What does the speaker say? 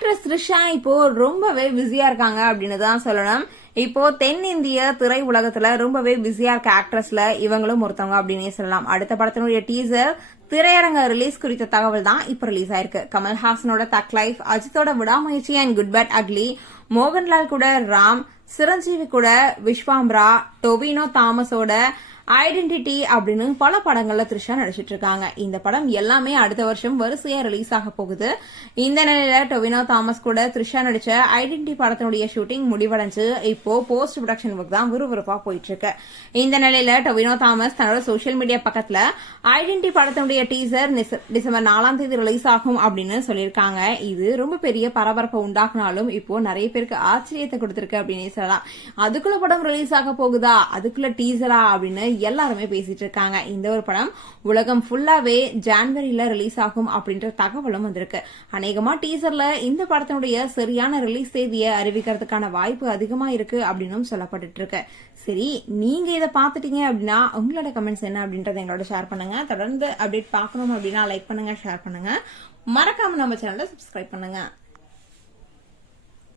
Actress Trisha இப்போ ரொம்பவே பிஸியா இருக்காங்க அப்படின்னு தான் சொல்லணும். இப்போ தென்னிந்திய திரை உலகத்துல ரொம்பவே பிஸியா இருக்க ஆக்ட்ரஸ்ல இவங்களும் ஒருத்தவங்க அப்படின்னே சொல்லலாம். அடுத்த படத்தினுடைய டீசர் திரையரங்க ரிலீஸ் குறித்த தகவல் தான் இப்ப ரிலீஸ் ஆயிருக்கு. கமல்ஹாசனோட தக் லைஃப் அஜித்தோட Vidaamuyarchi and good bad ugly Mohanlal கூட ராம் சிரஞ்சீவி கூட விஸ்வாம்ரா டொவினோ தாமஸோட ஐடென்டிட்டி அப்படின்னு பல படங்கள்ல த்ரிஷா நடிச்சிட்டு இருக்காங்க இந்த படம் எல்லாமே அடுத்த வருஷம் வரிசையா ரிலீஸ் ஆக போகுது. இந்த நிலையில டொவினோ தாமஸ் கூட த்ரிஷா நடிச்ச ஐடென்டிட்டி படத்தினுடைய ஷூட்டிங் முடிவடைஞ்சு இப்போ போஸ்ட் ப்ரொடக்ஷன் ஒர்க் தான் விறுவிறுப்பா போயிட்டு இருக்கு இந்த நிலையில டொவினோ தாமஸ் தன்னோட சோஷியல் மீடியா பக்கத்துல ஐடென்டிட்டி படத்தினுடைய டீசர் டிசம்பர் நாலாம் தேதி ரிலீஸ் ஆகும் அப்படின்னு சொல்லியிருக்காங்க. இது ரொம்ப பெரிய பரபரப்பை உண்டாக்குனாலும் இப்போ நிறைய பேருக்கு ஆச்சரியத்தை கொடுத்திருக்கு அப்படின்னு சொல்லலாம். அதுக்குள்ள படம் ரிலீஸ் ஆக போகுதா? அதுக்குள்ள டீசரா அப்படின்னு எல்லாருமே பேசிட்டு இருக்காங்க. இந்த ஒரு படம் உலகம் ஃபுல்லாவே ஜான்வரியில ரிலீஸ் ஆகும் அப்படின்ற தகவலும் வந்திருக்கு. அநேகமா டீசர்ல இந்த படத்தினுடைய சரியான ரிலீஸ் தேதியை அறிவிக்கிறதுக்கான வாய்ப்பு அதிகமா இருக்கு அப்படின்னும் சொல்லப்பட்டு இருக்கு. சரி நீங்க இதை பார்த்துட்டீங்க அப்படின்னா உங்களோட கமெண்ட்ஸ் என்ன அப்படின்றத எங்களோட ஷேர் பண்ணுங்க. தொடர்ந்து அப்டேட் பார்க்கணும் அப்படின்னா லைக் பண்ணுங்க ஷேர் பண்ணுங்க. மறக்காம நம்ம சேனலை சப்ஸ்கிரைப் பண்ணுங்க.